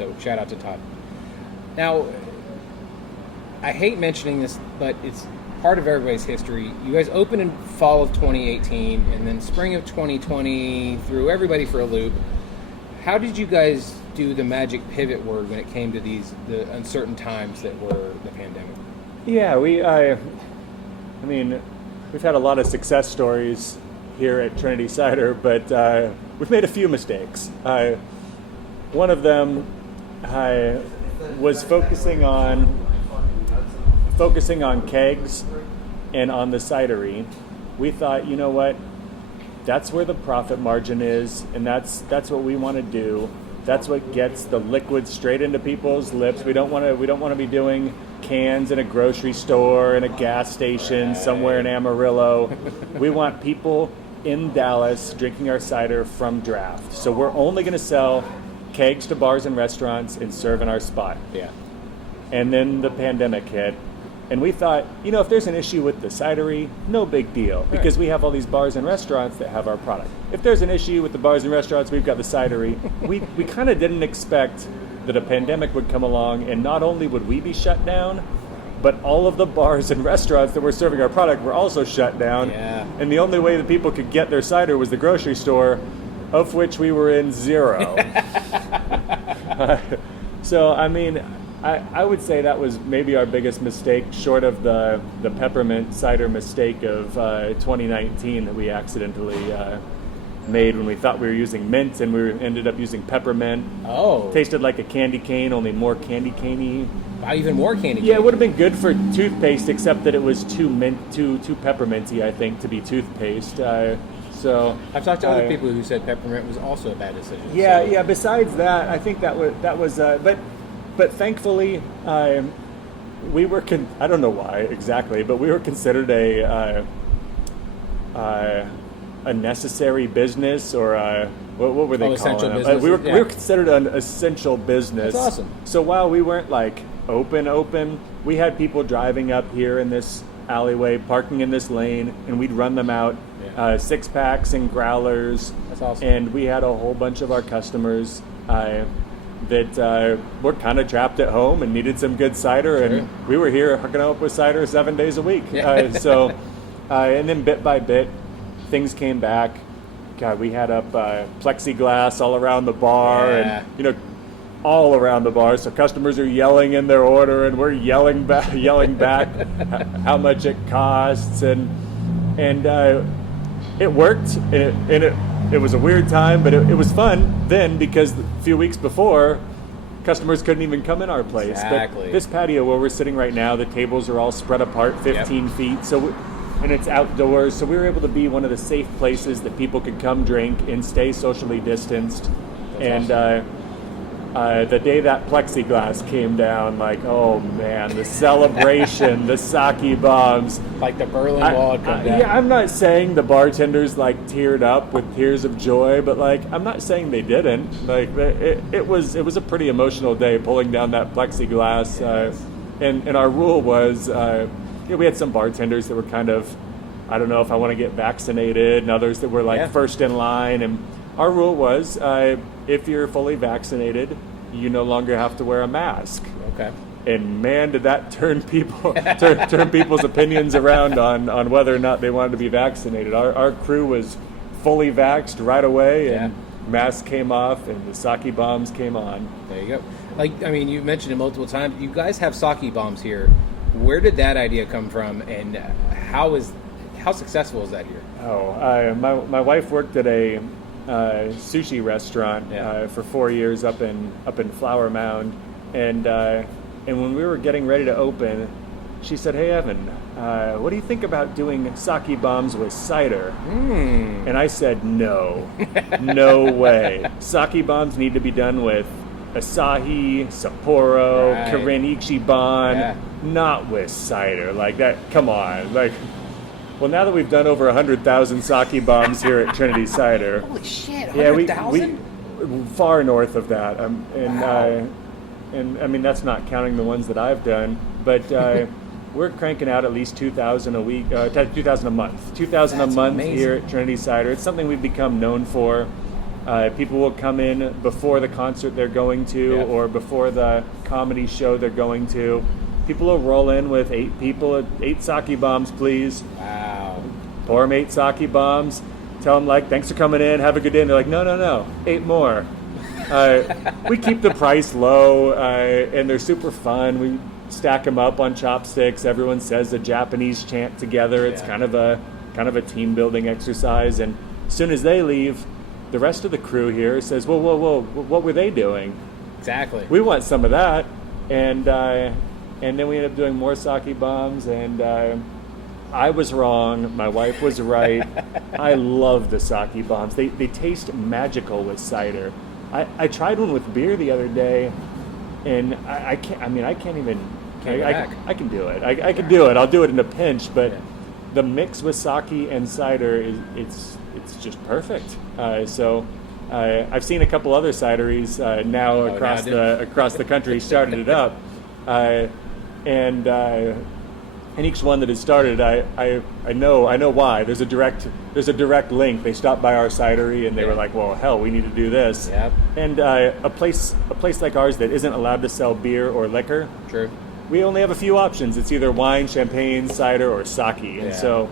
So shout out to Todd. Now, I hate mentioning this, but it's part of everybody's history. You guys opened in fall of 2018, and then spring of 2020 threw everybody for a loop. How did you guys do the magic pivot word when it came to the uncertain times that were the pandemic? Yeah, I mean, we've had a lot of success stories here at Trinity Cider, but we've made a few mistakes. One of them was focusing on kegs and on the cidery. We thought, you know what, that's where the profit margin is, and that's what we want to do. That's what gets the liquid straight into people's lips. We don't want to be doing cans in a grocery store, in a gas station, somewhere in Amarillo. We want people in Dallas drinking our cider from draft. So we're only going to sell kegs to bars and restaurants and serve in our spot. Yeah. And then the pandemic hit. And we thought, you know, if there's an issue with the cidery, no big deal, because we have all these bars and restaurants that have our product. If there's an issue with the bars and restaurants, we've got the cidery. We kind of didn't expect that a pandemic would come along, and not only would we be shut down, but all of the bars and restaurants that were serving our product were also shut down. Yeah. And the only way that people could get their cider was the grocery store, of which we were in zero. So, I mean, I would say that was maybe our biggest mistake, short of the peppermint cider mistake of 2019 that we accidentally made when we thought we were using mint and we ended up using peppermint. Oh. Tasted like a candy cane, only more candy cane-y. Wow, even more candy cane. Yeah, it would have been good for toothpaste, except that it was too pepperminty, I think, to be toothpaste. So I've talked to other people who said peppermint was also a bad decision. Yeah, so. yeah. Besides that, I think that was but thankfully, we were. I don't know why exactly, but we were considered a necessary business, or what were they calling essential it? business. We were considered an essential business. That's awesome. So while we weren't like open, we had people driving up here in this alleyway, parking in this lane, and we'd run them out. 6-packs and growlers. That's awesome. And we had a whole bunch of our customers that were kind of trapped at home and needed some good cider, and we were here hooking up with cider 7 days a week. And then bit by bit, things came back. God, we had up plexiglass all around the bar, and all around the bar. So customers are yelling in their order, and we're yelling back how much it costs, and it worked, and it was a weird time, but it was fun then, because a few weeks before, customers couldn't even come in our place. Exactly. But this patio where we're sitting right now, the tables are all spread apart 15 feet, and it's outdoors, so we were able to be one of the safe places that people could come drink and stay socially distanced. That's and awesome. The day that plexiglass came down, like, oh man, the celebration, the sake bombs. Like the Berlin Wall had come down. Yeah, I'm not saying the bartenders like teared up with tears of joy, but like, I'm not saying they didn't. Like, it was a pretty emotional day pulling down that plexiglass. And our rule was, we had some bartenders that were kind of, I don't know if I want to get vaccinated, and others that were like first in line. And our rule was, if you're fully vaccinated, you no longer have to wear a mask. Okay. And man, did that turn people's opinions around on whether or not they wanted to be vaccinated. Our crew was fully vaxxed right away, and masks came off, and the sake bombs came on. There you go. Like, I mean, you mentioned it multiple times. You guys have sake bombs here. Where did that idea come from, and how successful is that here? My wife worked at a sushi restaurant for 4 years up in Flower Mound, and when we were getting ready to open, she said, "Hey Evan, what do you think about doing sake bombs with cider?" And I said, "No, no way. Sake bombs need to be done with Asahi, Sapporo, Kirin Ichiban, not with cider. Like that. Come on, like." Well, now that we've done over 100,000 sake bombs here at Trinity Cider. Holy shit, 100,000? We far north of that. And I mean, that's not counting the ones that I've done, but we're cranking out at least 2,000 a week, 2,000 a month. 2,000 a month here at Trinity Cider. It's something we've become known for. People will come in before the concert they're going to, Yeah. or before the comedy show they're going to. People will roll in with 8 people, 8 sake bombs, please. Wow. Pour them 8 sake bombs. Tell them, like, thanks for coming in, have a good day. And they're like, no, 8 more. We keep the price low, and they're super fun. We stack them up on chopsticks. Everyone says a Japanese chant together. It's Yeah. kind of a team building exercise. And as soon as they leave, the rest of the crew here says, whoa, what were they doing? Exactly. We want some of that. And then we end up doing more sake bombs, and I was wrong. My wife was right. I love the sake bombs. They taste magical with cider. I tried one with beer the other day, and I can't. I mean, I can't even. Can't go back. I can do it. I can do it. I'll do it in a pinch. But Yeah. the mix with sake and cider it's just perfect. So I've seen a couple other cideries now across the country started it up, and each one that has started, I know why. There's a direct link. They stopped by our cidery and they were like, well, hell, we need to do this. Yep. And a place like ours that isn't allowed to sell beer or liquor, True. we only have a few options. It's either wine, champagne, cider, or sake. And Yeah. so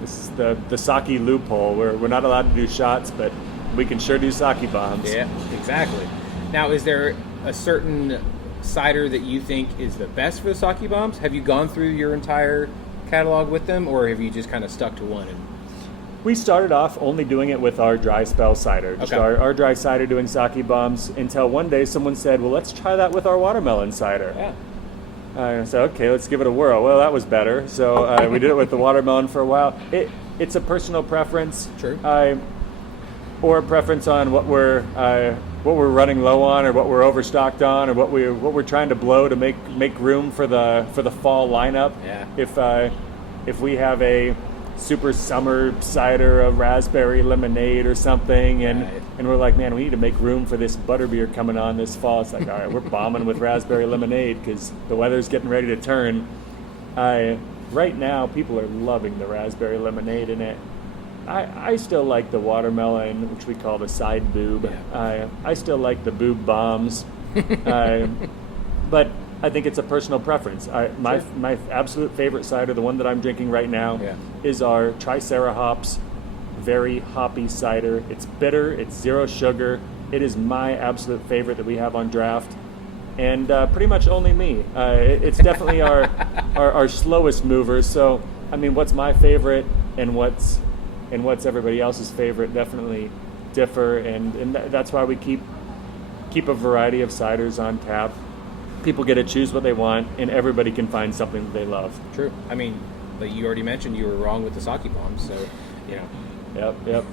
this is the sake loophole. We're not allowed to do shots, but we can sure do sake bombs. Yeah, exactly. Now, is there a certain cider that you think is the best for the sake bombs? Have you gone through your entire catalog with them, or have you just kind of stuck to one? We started off only doing it with our dry spell cider, just Okay. our dry cider doing sake bombs, until one day someone said, well, let's try that with our watermelon cider. Yeah. I said, okay, let's give it a whirl. Well, that was better. So we did it with the watermelon for a while. It's a personal preference. True. Or a preference on what we're running low on, or what we're overstocked on, or what we're trying to blow to make room for the fall lineup. Yeah. If we have a super summer cider, a raspberry lemonade or something, and Right. and we're like, man, we need to make room for this butterbeer coming on this fall. It's like, all right, we're bombing with raspberry lemonade because the weather's getting ready to turn. Right now, people are loving the raspberry lemonade in it. I still like the watermelon, which we call the side boob. Yeah. I still like the boob bombs, but I think it's a personal preference. My absolute favorite cider, the one that I'm drinking right now, Yeah. is our Triceratops very hoppy cider. It's bitter. It's 0 sugar. It is my absolute favorite that we have on draft, and pretty much only me. It's definitely our slowest movers. So, I mean, what's my favorite and what's everybody else's favorite definitely differ, and that's why we keep a variety of ciders on tap. People get to choose what they want, and everybody can find something that they love. True. I mean, like you already mentioned, you were wrong with the sake bombs, so you know. Yep.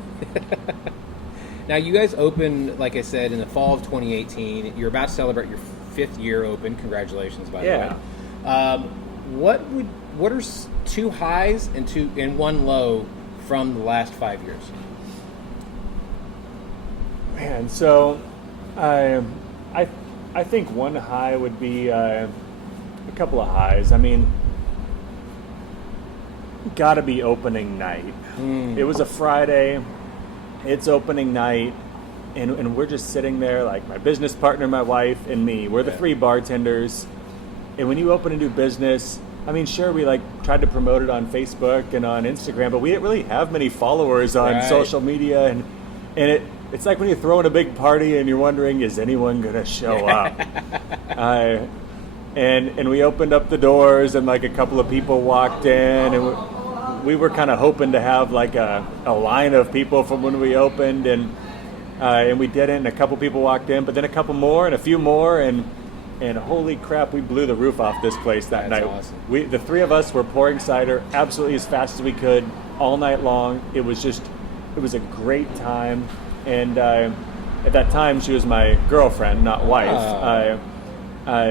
Now, you guys opened, like I said, in the fall of 2018. You're about to celebrate your 5th year open. Congratulations, by the way. What are 2 highs and 1 low from the last 5 years? Man, so I think one high would be a couple of highs. I mean, gotta be opening night. It was a Friday. It's opening night, and we're just sitting there, like my business partner, my wife, and me. We're the 3 bartenders. And when you open a new business, I mean, sure, we tried to promote it on Facebook and on Instagram, but we didn't really have many followers on social media, and it's like when you're throwing a big party and you're wondering, is anyone gonna show up? And we opened up the doors, and like a couple of people walked in, and we were kind of hoping to have like a line of people from when we opened, and we didn't. And a couple people walked in, but then a couple more, and a few more, and holy crap, we blew the roof off this place that That's night. awesome. The 3 of us were pouring cider absolutely as fast as we could all night long. It was a great time. And at that time, she was my girlfriend, not wife.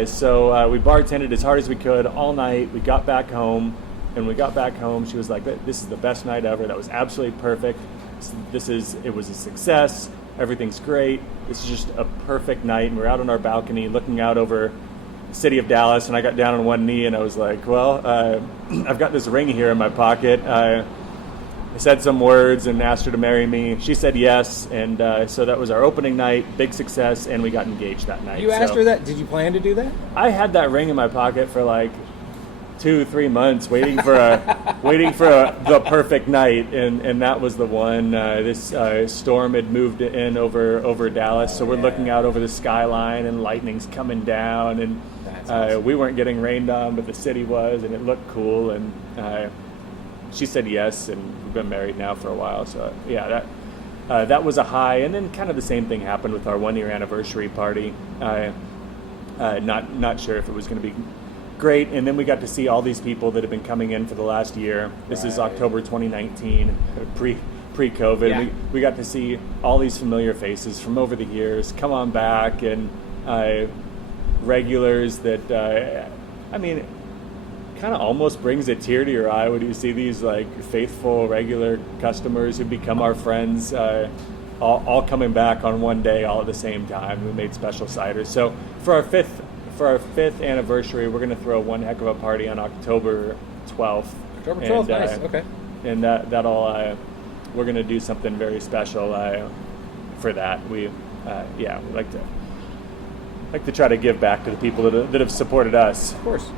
So we bartended as hard as we could all night. We got back home, and when we got back home, she was like, "This is the best night ever. That was absolutely perfect. It was a success. Everything's great. This is just a perfect night." And we're out on our balcony looking out over the city of Dallas, and I got down on one knee, and I was like, "Well, I've got this ring here in my pocket. said some words and asked her to marry me. She said yes, and so that was our opening night, big success, and we got engaged that night. You asked her that? Did you plan to do that? I had that ring in my pocket for like 2-3 months, waiting for the perfect night, and that was the one. This storm had moved in over Dallas, so we're looking out over the skyline, and lightning's coming down, and awesome. we weren't getting rained on, but the city was, and it looked cool, and she said yes, and we've been married now for a while. So yeah, that was a high, and then kind of the same thing happened with our 1-year anniversary party. Not sure if it was going to be great, and then we got to see all these people that have been coming in for the last year. This is October 2019, pre-COVID. Yeah. We got to see all these familiar faces from over the years come on back, and regulars that kind of almost brings a tear to your eye when you see these like faithful regular customers who become our friends, all coming back on one day, all at the same time. We made special ciders. So for our fifth anniversary, we're going to throw one heck of a party on October 12th. October 12th, nice. Okay. And that'll we're going to do something very special for that. We like to try to give back to the people that have supported us. Of course.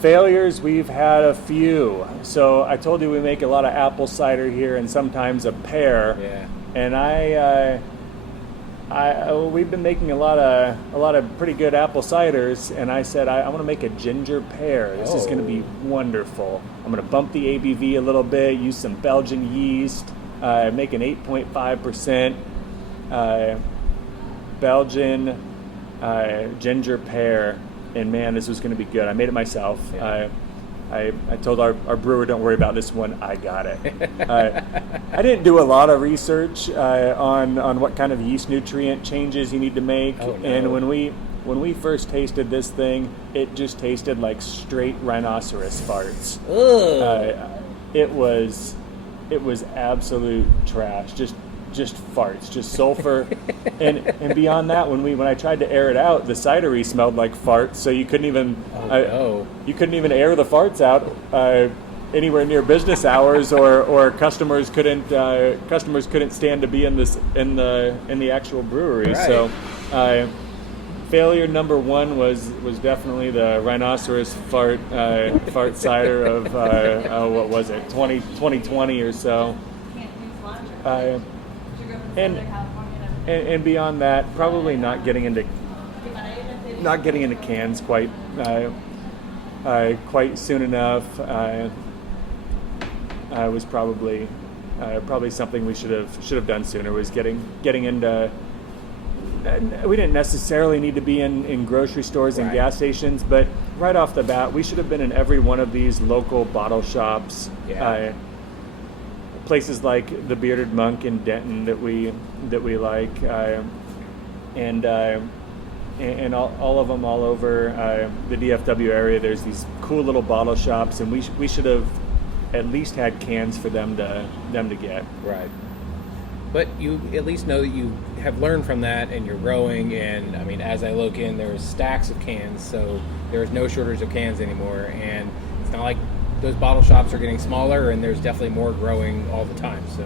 Failures, we've had a few. So I told you we make a lot of apple cider here, and sometimes a pear. Yeah. And we've been making a lot of pretty good apple ciders, and I said I want to make a ginger pear. This is going to be wonderful. I'm going to bump the ABV a little bit, use some Belgian yeast, make an 8.5% Belgian ginger pear. And man, this was going to be good. I made it myself. Yeah. I told our brewer, don't worry about this one. I got it. I didn't do a lot of research on what kind of yeast nutrient changes you need to make. Oh, no. And when we first tasted this thing, it just tasted like straight rhinoceros farts. It was absolute trash. Just farts, just sulfur, and beyond that, when I tried to air it out, the cidery smelled like farts. So you couldn't even you couldn't even air the farts out anywhere near business hours, or customers couldn't stand to be in the actual brewery. Right. So failure number one was definitely the rhinoceros fart cider of what was it, 2020 or so. And beyond that, probably not getting into cans quite soon enough. Was probably something we should have done sooner. Was getting into. We didn't necessarily need to be in grocery stores and gas stations, but right off the bat, we should have been in every one of these local bottle shops. Yeah. Places like the Bearded Monk in Denton that we like, and all of them all over the DFW area. There's these cool little bottle shops, and we should have at least had cans for them to get. Right. But you at least know that you have learned from that, and you're growing. And I mean, as I look in, there's stacks of cans, so there's no shortage of cans anymore. And it's not like those bottle shops are getting smaller, and there's definitely more growing all the time. So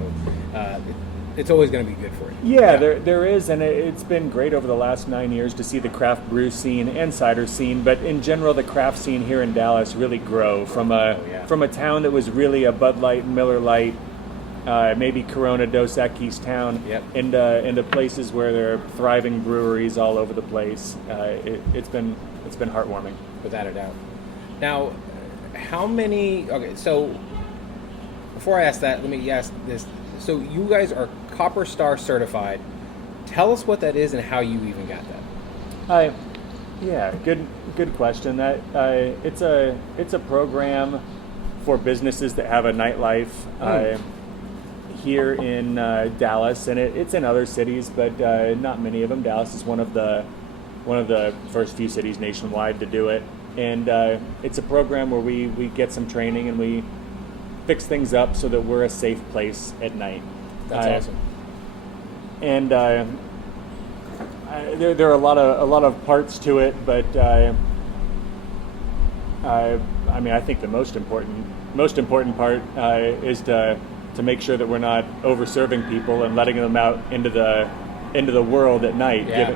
it's always going to be good for you. Yeah, there is, and it's been great over the last 9 years to see the craft brew scene and cider scene, but in general, the craft scene here in Dallas really grow from a town that was really a Bud Light, Miller Lite, maybe Corona, Dos Equis town, into places where there are thriving breweries all over the place. It's been heartwarming, without a doubt. Now, how many? Okay, so before I ask that, let me ask this. So you guys are Copper Star certified. Tell us what that is and how you even got that. Good question. That it's a program for businesses that have a nightlife here in Dallas, and it's in other cities, but not many of them. Dallas is one of the first few cities nationwide to do it, and it's a program where we get some training and we fix things up so that we're a safe place at night. That's awesome. And there are a lot of parts to it, but I mean, I think the most important part is to make sure that we're not over serving people and letting them out into the world at night, Yeah.